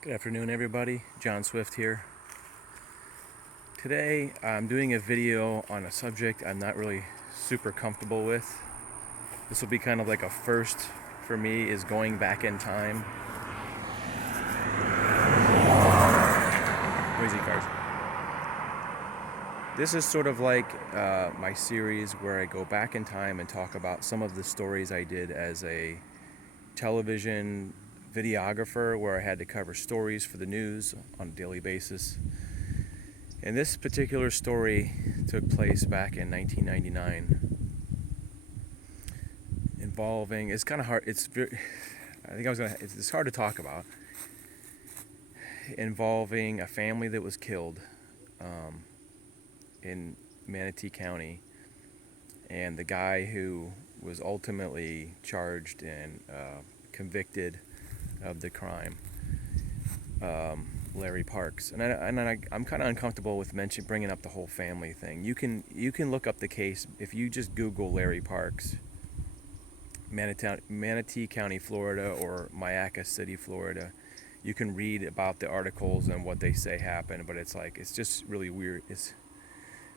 Good afternoon, everybody. John Swift here. Today I'm doing a video on a subject I'm not really super comfortable with. This will be kind of like a first for me, is going back in time. Noisy cars. This is sort of like my series where I go back in time and talk about some of the stories I did as a television videographer, where I had to cover stories for the news on a daily basis. And this particular story took place back in 1999, involving, it's kind of hard, it's hard to talk about, involving a family that was killed in Manatee County, and the guy who was ultimately charged and convicted of the crime, Larry Parks. And I'm kind of uncomfortable with bringing up the whole family thing. You can look up the case if you just Google Larry Parks, Manatee County, Florida, or Mayaca City, Florida. You can read about the articles and what they say happened, but it's just really weird. It's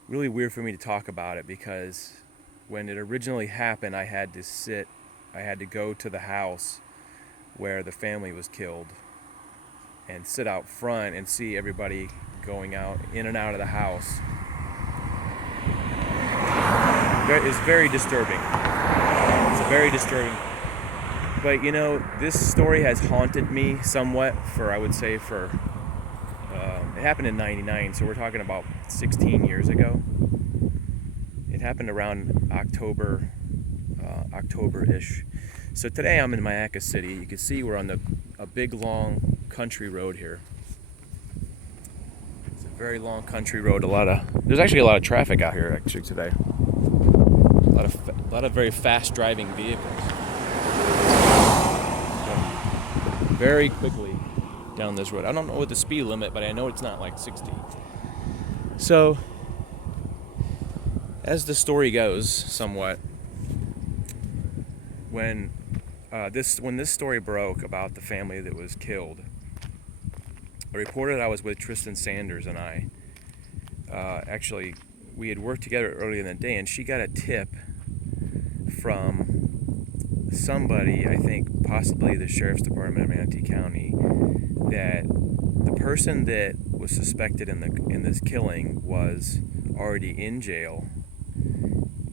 really weird for me to talk about it, because when it originally happened, I had to go to the house where the family was killed and sit out front and see everybody going out in and out of the house. It's very disturbing. It's very disturbing. But this story has haunted me somewhat it happened in 99, so we're talking about 16 years ago. It happened around October-ish. So today I'm in Mayaca City. You can see we're on a big, long country road here. It's a very long country road. There's actually a lot of traffic out here actually today. A lot of very fast driving vehicles. Going very quickly down this road. I don't know what the speed limit, but I know it's not like 60. So, as the story goes, somewhat, when this story broke about the family that was killed, I reported I was with Tristan Sanders, and I actually, we had worked together earlier in the day, and she got a tip from somebody, I think possibly the Sheriff's Department of Manatee County, that the person that was suspected in this killing was already in jail,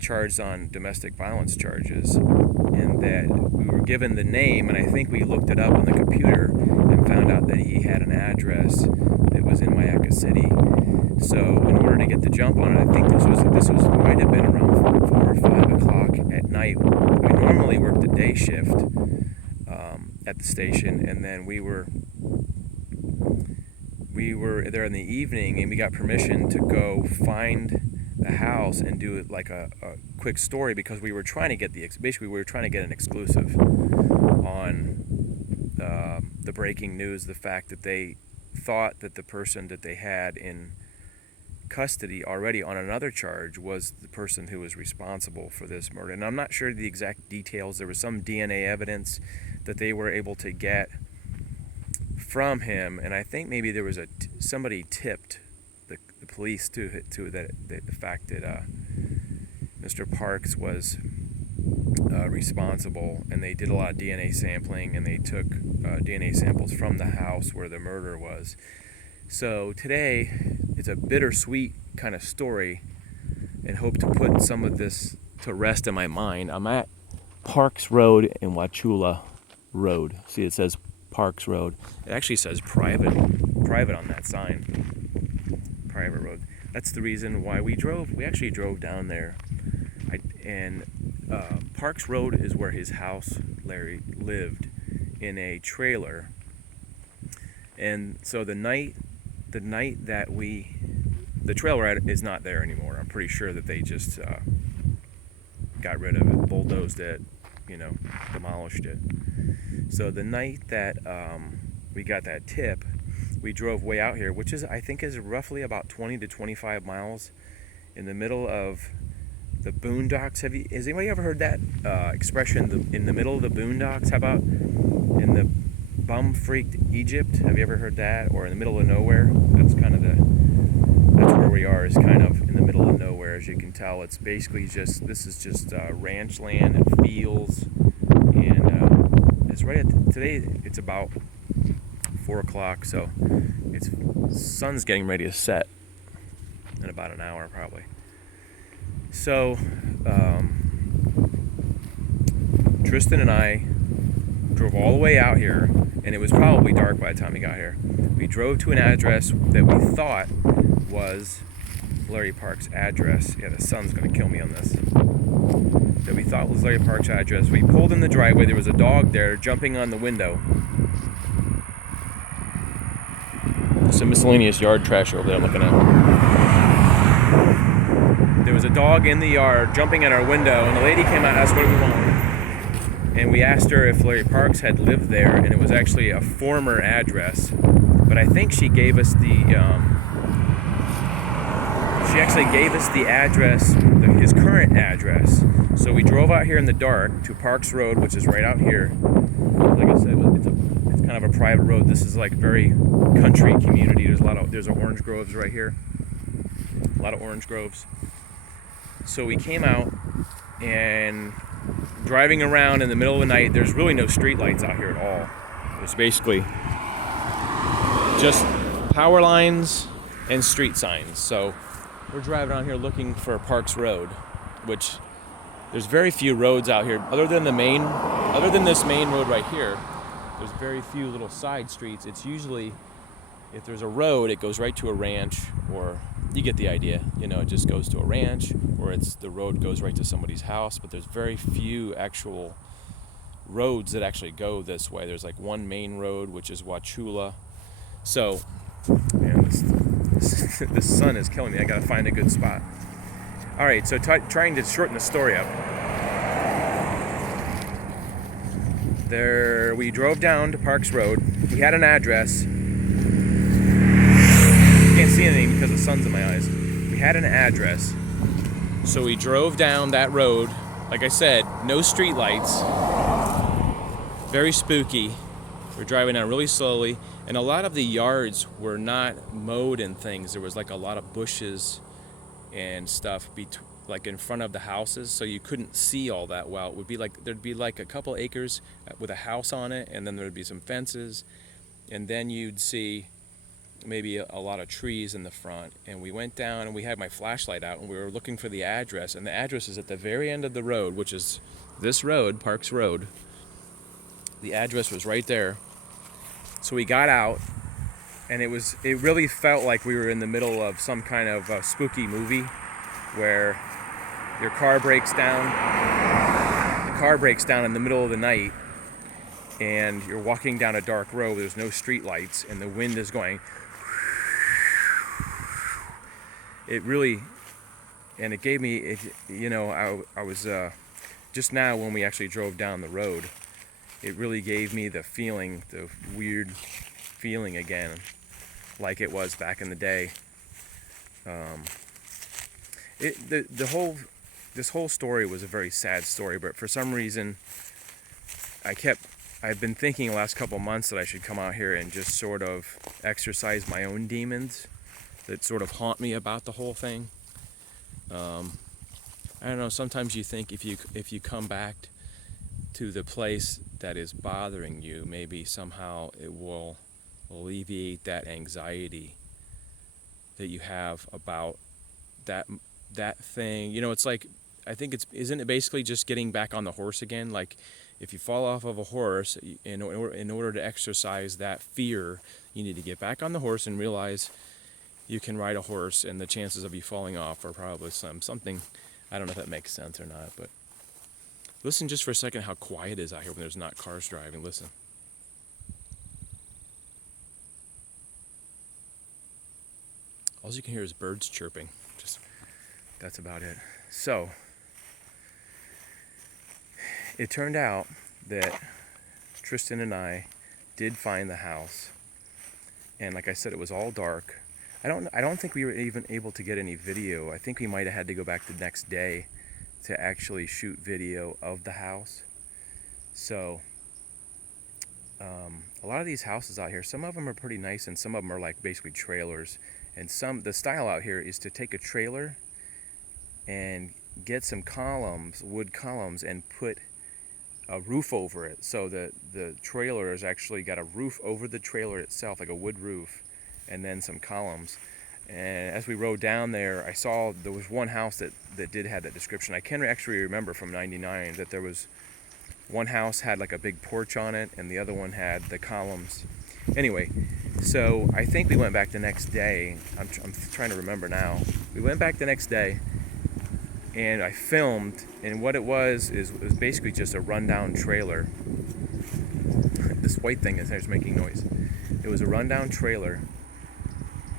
charged on domestic violence charges, and that we were given the name, and I think we looked it up on the computer and found out that he had an address that was in Mayaca City. So in order to get the jump on it, I think this might have been around 4 or 5 o'clock at night. I normally worked the day shift at the station, and then we were there in the evening, and we got permission to go find the house and do it like a quick story, because we were trying to get an exclusive on the breaking news, the fact that they thought that the person that they had in custody already on another charge was the person who was responsible for this murder. And I'm not sure the exact details. There was some DNA evidence that they were able to get from him, and I think maybe there was somebody tipped the police to the fact that Mr. Parks was responsible, and they did a lot of DNA sampling, and they took DNA samples from the house where the murder was. So today it's a bittersweet kind of story, and hope to put some of this to rest in my mind. I'm at Parks Road in Wauchula Road. See, it says Parks Road. It actually says private on that sign. Private road. That's the reason why we actually drove down there. Parks Road is where his house, Larry, lived in a trailer. And so the night that the trailer is not there anymore. I'm pretty sure that they just got rid of it, bulldozed it, demolished it. So the night that we got that tip, we drove way out here, which I think is roughly about 20 to 25 miles in the middle of the boondocks. Has anybody ever heard that expression, in the middle of the boondocks? How about in bum freaked Egypt. Have you ever heard that? Or in the middle of nowhere? That's kind of that's where we are, is kind of in the middle of nowhere. As you can tell, it's basically this is just ranch land and fields. And it's right at, today it's about 4 o'clock, so sun's getting ready to set in about an hour probably. So Tristan and I drove all the way out here, and it was probably dark by the time we got here. We drove to an address that we thought was Larry Park's address. Yeah, the sun's gonna kill me on this. That we thought was Larry Park's address. We pulled in the driveway. There was a dog there jumping on the window. Some miscellaneous yard trash over there I'm looking at. There was a dog in the yard jumping at our window, and the lady came out and asked, what do we want? And we asked her if Larry Parks had lived there, and it was actually a former address. But I think she gave us the address, his current address. So we drove out here in the dark to Parks Road, which is right out here. Like I said, it's kind of a private road. This is like very country community. There's orange groves right here. A lot of orange groves. So we came out, and driving around in the middle of the night, there's really no street lights out here at all. It's basically just power lines and street signs. So we're driving around here looking for Parks Road, which there's very few roads out here other than this main road right here. There's very few little side streets. It's usually, if there's a road, it goes right to a ranch, or you get the idea. It just goes to a ranch, or the road goes right to somebody's house. But there's very few actual roads that actually go this way. There's like one main road, which is Wachula. So, man, this sun is killing me. I gotta find a good spot. All right, so trying to shorten the story up. We drove down to Parks Road. We had an address. Can't see anything because the sun's in my eyes. We had an address. So we drove down that road. Like I said, no street lights. Very spooky. We're driving down really slowly, and a lot of the yards were not mowed and things. There was like a lot of bushes and stuff like in front of the houses, so you couldn't see all that well. It would be like there'd be like a couple acres with a house on it, and then there'd be some fences, and then you'd see maybe a lot of trees in the front. And we went down, and we had my flashlight out, and we were looking for the address, and the address is at the very end of the road, which is this road, Parks Road. The address was right there. So we got out, and it really felt like we were in the middle of some kind of spooky movie where your car breaks down. The car breaks down in the middle of the night, and you're walking down a dark road. There's no street lights, and the wind is going. It really, and it gave me, I was just now when we actually drove down the road, it really gave me the weird feeling again, like it was back in the day. This whole story was a very sad story, but for some reason, I've been thinking the last couple months that I should come out here and just sort of exercise my own demons that sort of haunt me about the whole thing. I don't know. Sometimes you think if you come back to the place that is bothering you, maybe somehow it will alleviate that anxiety that you have about that thing. It's like, I think isn't it basically just getting back on the horse again? Like, if you fall off of a horse, in order to exercise that fear, you need to get back on the horse and realize you can ride a horse, and the chances of you falling off are probably something. I don't know if that makes sense or not, but listen just for a second how quiet it is out here when there's not cars driving. Listen. All you can hear is birds chirping. That's about it. So, it turned out that Tristan and I did find the house, and like I said, it was all dark. I don't think we were even able to get any video. I think we might have had to go back the next day to actually shoot video of the house. So a lot of these houses out here, some of them are pretty nice and some of them are like basically trailers. And the style out here is to take a trailer and get some columns, wood columns, and put a roof over it. So the trailer has actually got a roof over the trailer itself, like a wood roof, and then some columns. And as we rode down there, I saw there was one house that did have that description. I can actually remember from '99 that there was one house had like a big porch on it, and the other one had the columns. Anyway, so I think we went back the next day. I'm trying to remember now. We went back the next day, and I filmed, and what it was basically just a rundown trailer. This white thing is making noise. It was a rundown trailer,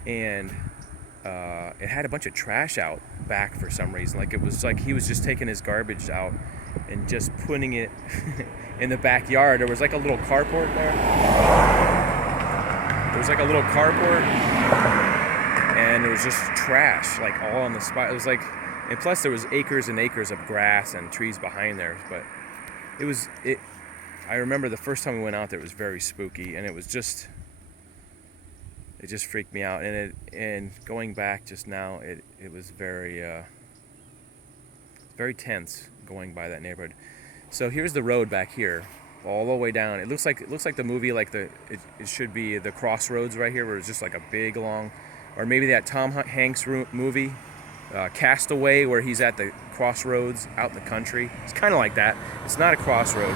and it had a bunch of trash out back for some reason. Like it was like he was just taking his garbage out and just putting it in the backyard. There was like a little carport there. There was like a little carport, and it was just trash, like all on the spot. It was like, and plus there was acres and acres of grass and trees behind there. But I remember the first time we went out there, it was very spooky, and it just freaked me out. And going back just now, it was very very tense going by that neighborhood. So here's the road back here, all the way down. It looks like the movie, like it should be the Crossroads right here, where it's just like a big long, or maybe that Tom Hanks movie, Castaway, where he's at the crossroads out in the country. It's kind of like that. It's not a crossroad.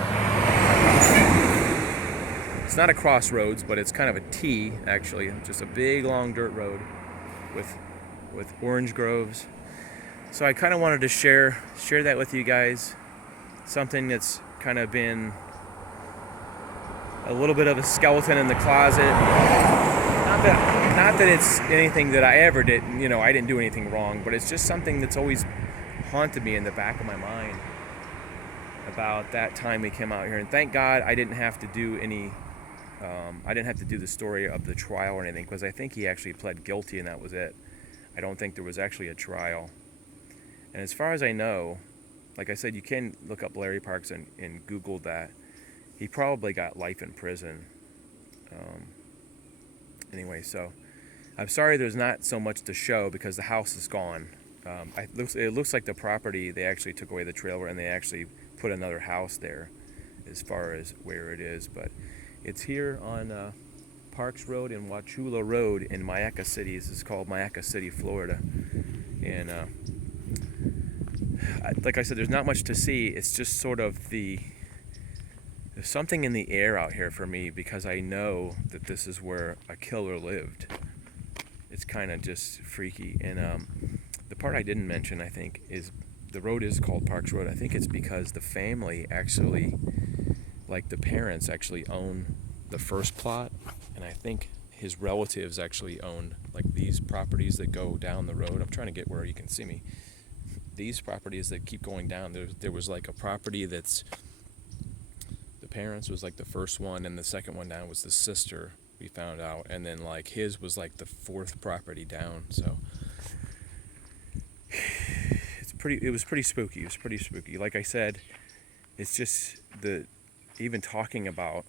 It's not a crossroads, but it's kind of a T, actually. Just a big long dirt road with orange groves. So I kind of wanted to share that with you guys. Something that's kind of been a little bit of a skeleton in the closet. Not that it's anything that I ever did, I didn't do anything wrong, but it's just something that's always haunted me in the back of my mind about that time we came out here. And thank God I didn't have to do the story of the trial or anything, because I think he actually pled guilty and that was it. I don't think there was actually a trial. And as far as I know, like I said, you can look up Larry Parks and Google that. He probably got life in prison. Anyway, so I'm sorry there's not so much to show because the house is gone. It looks like the property, they actually took away the trailer and they actually put another house there as far as where it is. But it's here on Parks Road and Wauchula Road in Mayaca City. This is called Mayaca City, Florida. And like I said, there's not much to see. It's just sort of there's something in the air out here for me because I know that this is where a killer lived. It's kind of just freaky. And the part I didn't mention, I think, is the road is called Parks Road. I think it's because the family actually, like the parents actually own the first plot, and I think his relatives actually owned like these properties that go down the road. I'm trying to get where you can see me. These properties that keep going down, there was like a property that's, the parents was like the first one, and the second one down was the sister, we found out, and then like his was like the fourth property down. So it was pretty spooky. Like I said, it's just even talking about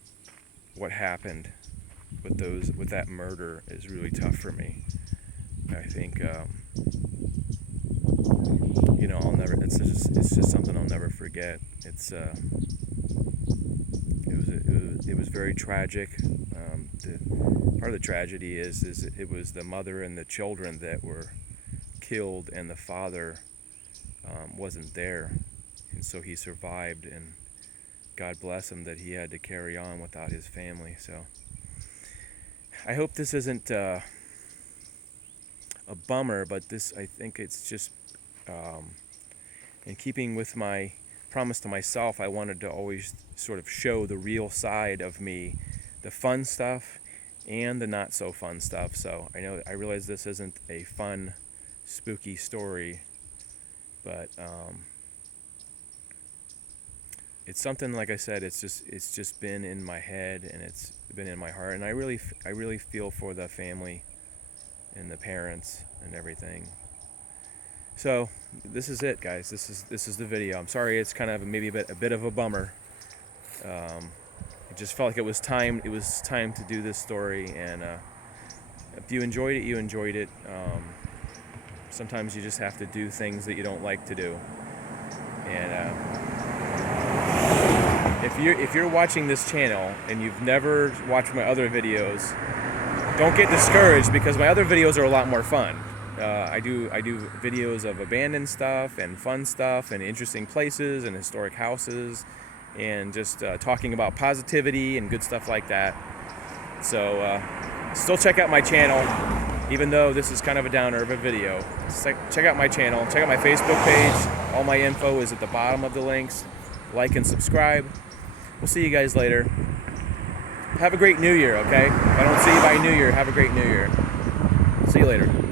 what happened with that murder is really tough for me. I think I'll never. It's just something I'll never forget. It was very tragic. Part of the tragedy is it was the mother and the children that were killed, and the father wasn't there, and so he survived. And God bless him that he had to carry on without his family. So I hope this isn't a bummer, but I think it's just in keeping with my promise to myself. I wanted to always sort of show the real side of me, the fun stuff and the not so fun stuff. So I realize this isn't a fun, spooky story, but it's something, like I said, it's just been in my head and it's been in my heart, and I really feel for the family and the parents and everything. So this is it, guys. This is the video. I'm sorry it's kind of maybe a bit of a bummer. I just felt like it was time. It was time to do this story, and if you enjoyed it, you enjoyed it. Sometimes you just have to do things that you don't like to do. And if you're watching this channel and you've never watched my other videos, don't get discouraged, because my other videos are a lot more fun. I do videos of abandoned stuff and fun stuff and interesting places and historic houses, and just talking about positivity and good stuff like that. So still check out my channel, even though this is kind of a downer of a video. Check out my channel, check out my Facebook page. All my info is at the bottom of the links. Like and subscribe. We'll see you guys later. Have a great New Year, okay? If I don't see you by New Year, have a great New Year. See you later.